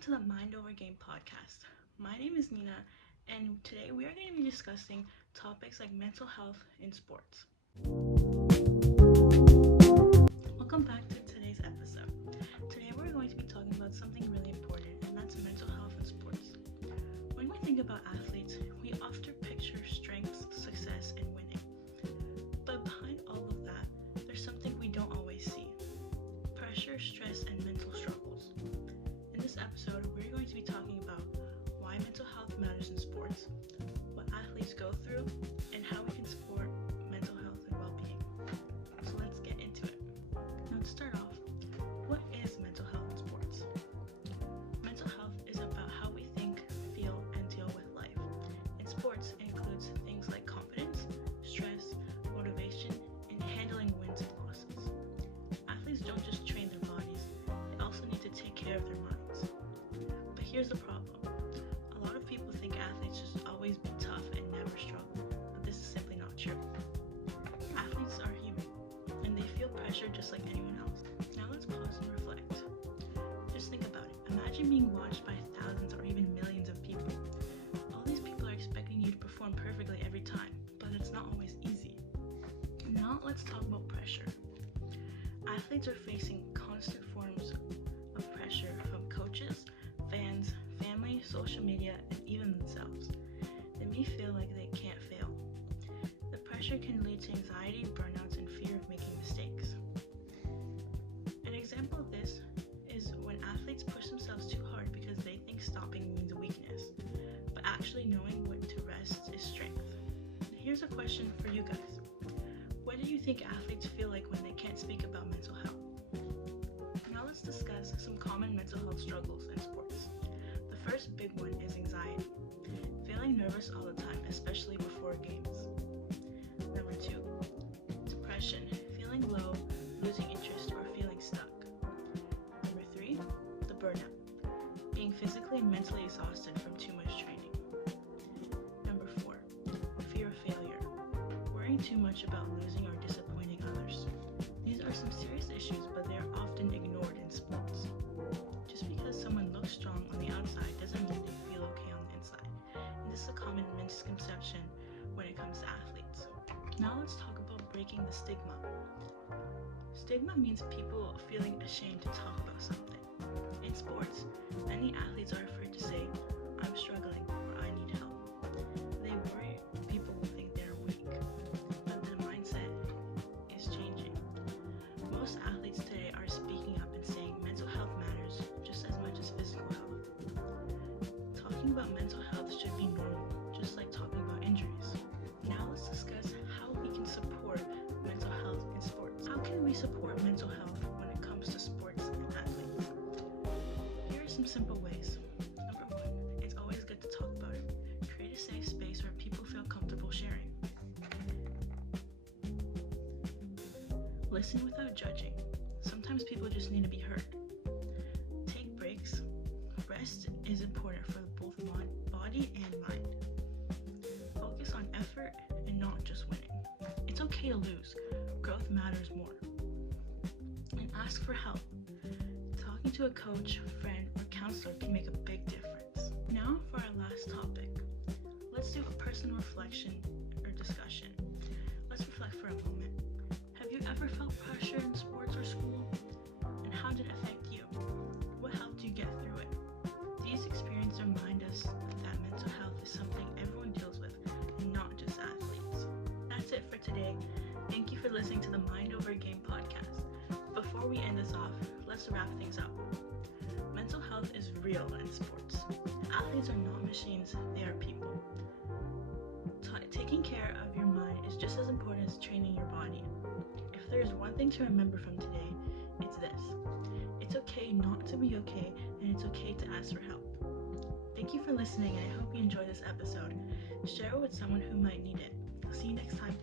to the Mind Over Game podcast. My name is Nina, and today we are going to be discussing topics like mental health in sports. Welcome back to today's episode. Today we're going to be talking about something really important, and that's mental health in sports. When we think about athletes, we often picture strength, success, and winning. But behind all of that, there's something we don't always see: pressure, stress, and mental struggles. In this episode, we're going to be talking about why mental health matters in sports, what athletes go through, and how we can support mental health and well-being. So let's get into it. Now to start off, what is mental health in sports? Mental health is about how we think, feel, and deal with life. In sports, it includes things like confidence, stress, motivation, and handling wins and losses. Athletes don't just train their bodies, they also need to take care of their minds. But here's the problem. A lot of people think athletes should always be tough and never struggle, but this is simply not true. Athletes are human, and they feel pressure just like anyone else. Now let's pause and reflect. Just think about it. Imagine being watched by thousands or even millions of people. All these people are expecting you to perform perfectly every time, but it's not always easy. Now let's talk about pressure. Athletes are facing constant forms of pressure from coaches, fans, family, social media, and even themselves. They may feel like they can't fail. The pressure can lead to anxiety, burnouts, and fear of making mistakes. An example of this is when athletes push themselves too hard because they think stopping means weakness, but actually knowing when to rest is strength. Here's a question for you guys. What do you think athletes feel like when they can't speak about mental health? Now let's discuss some common mental health struggles in sports. The first big one is anxiety. Feeling nervous all the time, especially before games. Number 2, depression. Feeling low, losing interest, or feeling stuck. Number 3, the burnout. Being physically and mentally exhausted from too much training. Number 4, fear of failure. Worrying too much about losing or disappointing others. These are some serious issues, but they are often ignored in sports. Just because someone looks strong on the outside doesn't mean they feel okay on the inside. And this is a common misconception when it comes to athletes. Now let's talk about breaking the stigma. Stigma means people feeling ashamed to talk about something. In sports, many athletes are afraid to say, "I'm struggling" or "I need help." They worry people will think they're weak, but the mindset is changing. Most athletes today are speaking up and saying mental health matters just as much as physical health. Talking about mental health should be normal, just like talking about injuries. Now let's discuss how we can support mental health in sports. How can we support mental health when it comes to sports and athletes? Here are some simple ways. Number 1, it's always good to talk about it. Create a safe space where people feel comfortable sharing. Listen without judging. Sometimes people just need to be heard. Take breaks. Rest is important for both body and mind. Focus on effort and not just winning. It's okay to lose. Growth matters more. And ask for help. Talking to a coach, friend, or counselor can make a big difference. Now for our last topic. Let's do a personal reflection or discussion. Let's reflect for a moment. Have you ever felt pressure in sports or school? And how did it affect you? What helped you get through it? These experiences remind us that mental health is something everyone deals with, and not just athletes. That's it for today. Thank you for listening to the Mind Over Game podcast. Before we end this off, let's wrap things up. Mental health is real in sports. Athletes are not machines, they are people. Taking care of your mind is just as important as training your body. If there's one thing to remember from today, it's this. It's okay not to be okay, and it's okay to ask for help. Thank you for listening, and I hope you enjoyed this episode. Share it with someone who might need it. See you next time.